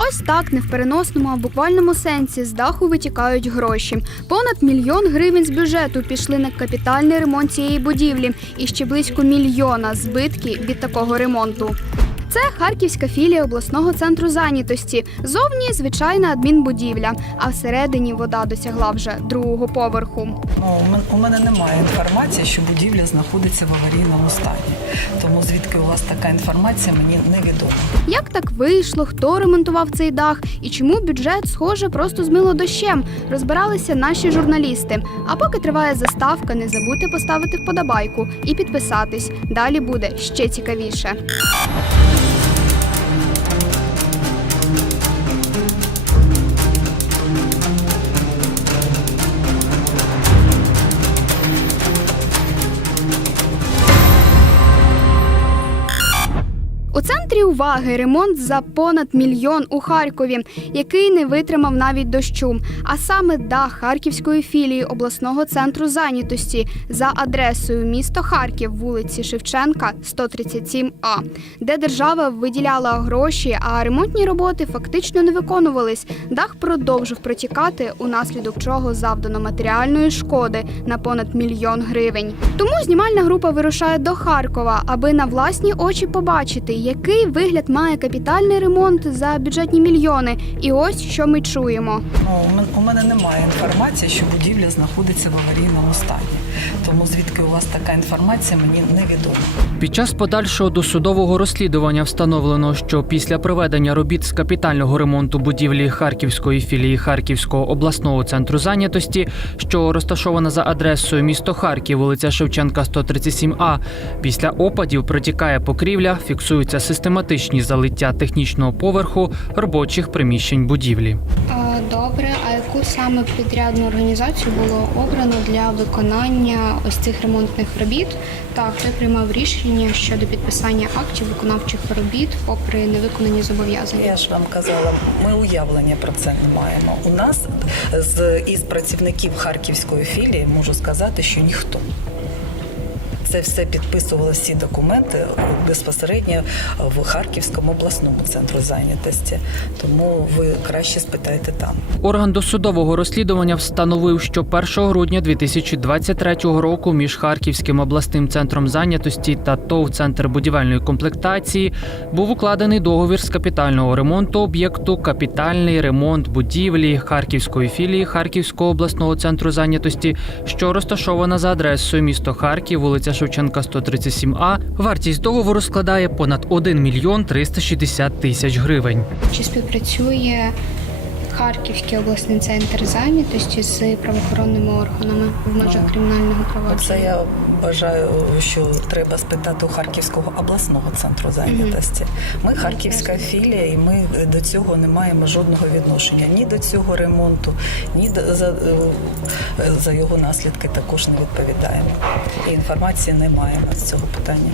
Ось так не в переносному, а в буквальному сенсі з даху витікають гроші. Понад мільйон гривень з бюджету пішли на капітальний ремонт цієї будівлі і ще близько мільйона збитки від такого ремонту. Це харківська філія обласного центру зайнятості. Зовні звичайна адмінбудівля, а всередині вода досягла вже другого поверху. Ну, у мен- у мене немає інформації, що будівля знаходиться в аварійному стані. Тому звідки у вас така інформація, мені невідомо. Як так вийшло, хто ремонтував цей дах і чому бюджет, схоже, просто змило дощем, розбиралися наші журналісти. А поки триває заставка, не забудьте поставити вподобайку і підписатись. Далі буде ще цікавіше. Центрі уваги ремонт за понад мільйон у Харкові, який не витримав навіть дощу. А саме дах Харківської філії обласного центру зайнятості за адресою місто Харків, вулиці Шевченка, 137А, де держава виділяла гроші, а ремонтні роботи фактично не виконувались. Дах продовжив протікати, унаслідок чого завдано матеріальної шкоди на понад мільйон гривень. Тому знімальна група вирушає до Харкова, аби на власні очі побачити, який вигляд має капітальний ремонт за бюджетні мільйони. І ось що ми чуємо. Ну, у мен- у мене немає інформації, що будівля знаходиться в аварійному стані. Тому звідки у вас така інформація, мені невідомо. Під час подальшого досудового розслідування встановлено, що після проведення робіт з капітального ремонту будівлі Харківської філії Харківського обласного центру зайнятості, що розташована за адресою місто Харків, вулиця Шевченка, 137А, після опадів протікає покрівля, фіксуються систематичні залиття технічного поверху робочих приміщень будівлі. Добре, а яку саме підрядну організацію було обрано для виконання ось цих ремонтних робіт? Так, хто приймав рішення щодо підписання актів виконавчих робіт, попри невиконані зобов'язання. Я ж вам казала, ми уявлення про це не маємо. У нас з із працівників харківської філії можу сказати, що ніхто. Це все підписували всі документи безпосередньо в Харківському обласному центру зайнятості. Тому ви краще спитайте там. Орган досудового розслідування встановив, що 1 грудня 2023 року між Харківським обласним центром зайнятості та ТОВ Центр будівельної комплектації був укладений договір з капітального ремонту об'єкту Капітальний ремонт будівлі Харківської філії Харківського обласного центру зайнятості, що розташована за адресою місто Харків, вулиця Шевченка, 137А. Вартість договору складає понад 1 мільйон 360 тисяч гривень. Чи співпрацює Харківський обласний центр зайнятості з правоохоронними органами в межах кримінального провадження? я вважаю, що треба спитати у Харківського обласного центру зайнятості. Ми харківська філія, і ми до цього не маємо жодного відношення ні до цього ремонту, ні до за, е, за його наслідки також не відповідаємо. І інформації не маємо з цього питання.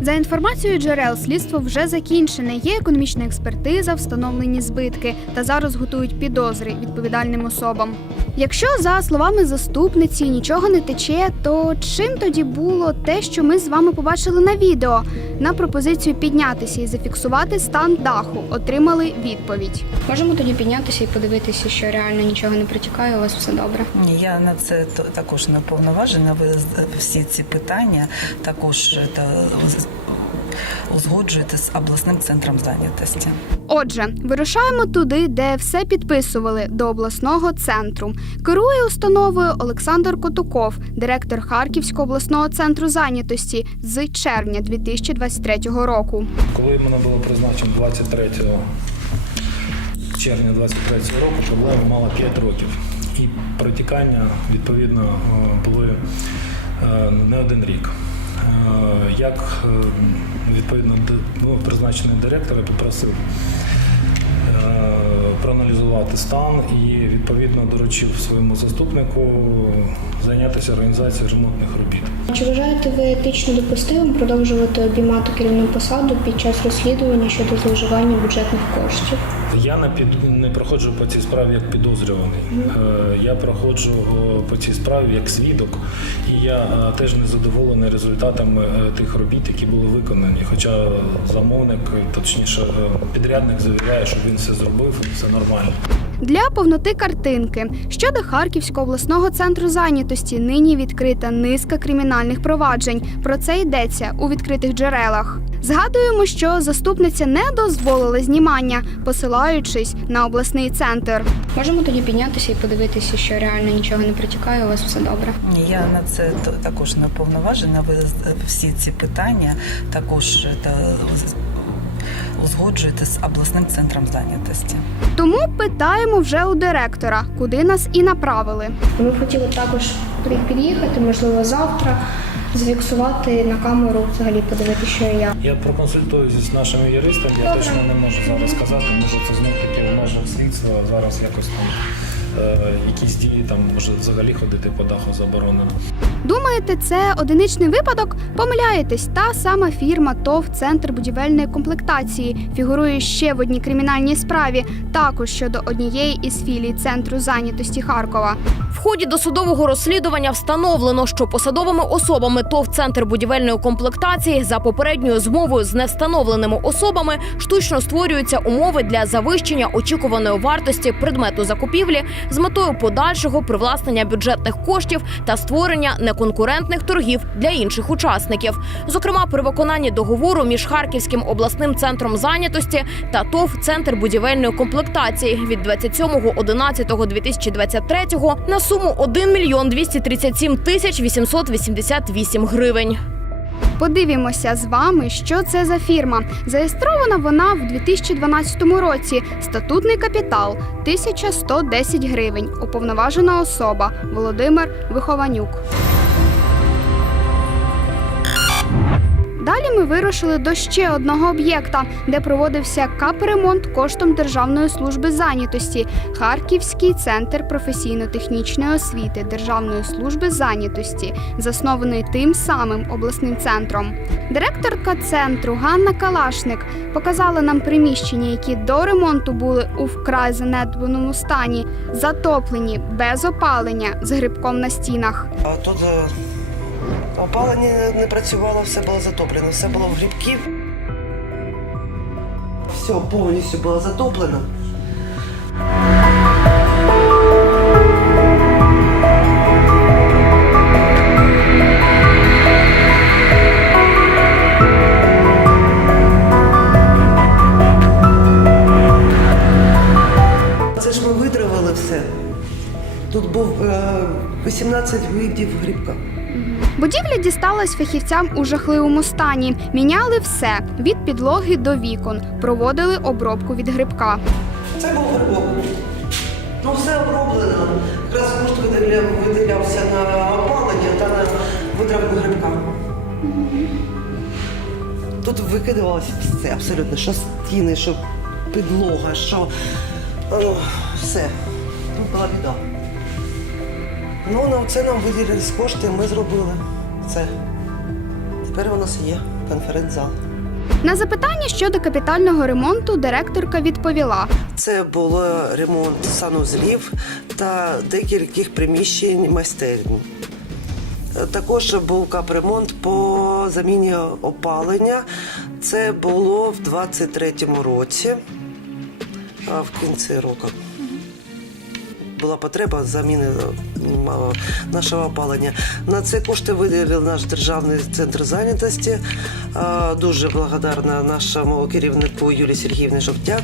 За інформацією джерел, слідство вже закінчене. Є економічна експертиза, встановлені збитки та зараз готують підозри відповідальним особам. Якщо за словами заступниці нічого не тече, то чим тоді було те, що ми з вами побачили на відео? На пропозицію піднятися і зафіксувати стан даху отримали відповідь. Можемо тоді піднятися і подивитися, що реально нічого не протікає. У вас все добре. Ні, я на це то- також не повноважена. Ви всі ці питання також е, та, узгоджуєте з обласним центром зайнятості. Отже, вирушаємо туди, де все підписували до обласного центру. Керує установою Олександр Котуков, директор Харківського обласного центру зайнятості з червня 2023 року. Коли мене було призначено 23 червня 23 року, проблема мала 5 років. І протікання, відповідно, е, були е, не один рік. Е, Як е, відповідно ну, призначений директор, я попросив е, проаналізувати стан і відповідно доручив своєму заступнику зайнятися організацією ремонтних робіт. Чи вважаєте ви етично допустимим продовжувати обіймати керівну посаду під час розслідування щодо зловживання бюджетних коштів? Я не під не проходжу по цій справі як підозрюваний. Е, Я проходжу по цій справі як свідок, і я е, теж не задоволений результатами е, тих робіт, які були виконані. Хоча замовник, точніше, підрядник завіряє, що він все зробив і все нормально. Для повноти картинки щодо Харківського обласного центру зайнятості нині відкрита низка кримінальних проваджень. Про це йдеться у відкритих джерелах. Згадуємо, що заступниця не дозволила знімання, посилаючись на обласний центр. Можемо тоді піднятися і подивитися, що реально нічого не протікає. У вас все добре. Ні, Я на це також не повноважена. Ви всі ці питання також та, узгоджуєте з обласним центром зайнятості. Тому питаємо вже у директора, куди нас і направили. Ми хотіли також під'їхати, можливо, завтра, зафіксувати на камеру, взагалі подивитися, що і як. Я проконсультуюся з нашими юристами. Я точно не можу зараз сказати. Може, це знов таки в межах слідства. Зараз якось там е, якісь дії там може взагалі ходити по даху заборонено. Думаєте, це одиничний випадок? Помиляєтесь, та сама фірма ТОВ Центр будівельної комплектації фігурує ще в одній кримінальній справі, також щодо однієї із філій центру зайнятості Харкова. Ході досудового розслідування встановлено, що посадовими особами ТОВ Центр будівельної комплектації за попередньою змовою з невстановленими особами штучно створюються умови для завищення очікуваної вартості предмету закупівлі з метою подальшого привласнення бюджетних коштів та створення неконкурентних торгів для інших учасників. Зокрема, при виконанні договору між Харківським обласним центром зайнятості та ТОВ Центр будівельної комплектації від 27.11.2023 на суму 1 мільйон 237 тисяч 888 гривень. Подивімося з вами, що це за фірма. Зареєстрована вона в 2012 році. Статутний капітал 1110 гривень. Уповноважена особа Володимир Вихованюк. Далі ми вирушили до ще одного об'єкта, де проводився капремонт коштом Державної служби зайнятості Харківський центр професійно-технічної освіти Державної служби зайнятості, заснований тим самим обласним центром. Директорка центру Ганна Калашник показала нам приміщення, які до ремонту були у вкрай занедбаному стані, затоплені без опалення з грибком на стінах. А тут е, опалення не працювало, все було затоплено, все було в грибків. Все повністю було затоплено. Це ж ми витравили все. Тут був е, 18 видів грибка. Будівля дісталась фахівцям у жахливому стані. Міняли все від підлоги до вікон, проводили обробку від грибка. Це був грибок. Ну, все оброблено. Якраз кошт виділяв, виділявся на опалення та на витравку грибка. Тут викидувалося все абсолютно, що стіни, що підлога, що о, все. Тут була біда. Ну, це нам виділились кошти, ми зробили це. Тепер у нас є конференц-зал. На запитання щодо капітального ремонту директорка відповіла: Це було ремонт санузлів та декількох приміщень майстерні. Також був капремонт по заміні опалення. Це було в 23-му році, в кінці року. Була потреба заміни нашого опалення. На це кошти виділив наш державний центр зайнятості. Дуже благодарна нашому керівнику Юлії Сергіївні Жовтяк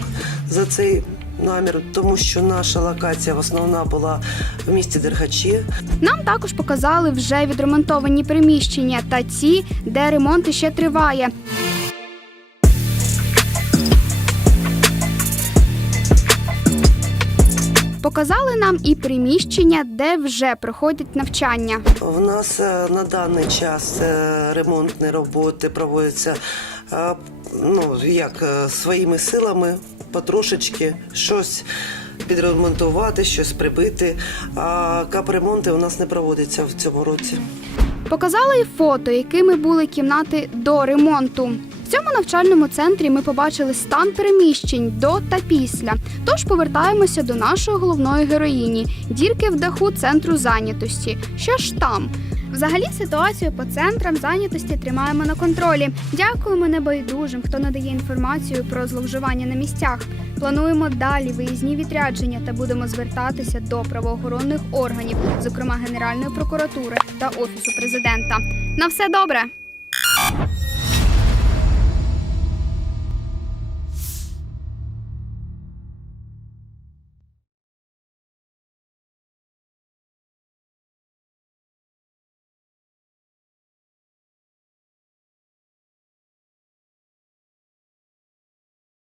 за цей намір, тому що наша локація основна була в місті Дерхачі. нам також показали вже відремонтовані приміщення та ті, де ремонт ще триває. Показали нам і приміщення, де вже проходять навчання. В нас е, на даний час е, ремонтні роботи проводяться е, ну, як своїми силами, потрошечки, щось підремонтувати, щось прибити. А капремонти у нас не проводяться в цьому році. Показали фото, якими були кімнати до ремонту. Цьому навчальному центрі ми побачили стан переміщень до та після. Тож повертаємося до нашої головної героїні дірки в даху центру зайнятості. Що ж там? Взагалі ситуацію по центрам зайнятості тримаємо на контролі. Дякуємо небайдужим, хто надає інформацію про зловживання на місцях. Плануємо далі виїзні відрядження та будемо звертатися до правоохоронних органів, зокрема Генеральної прокуратури та Офісу президента. На все добре!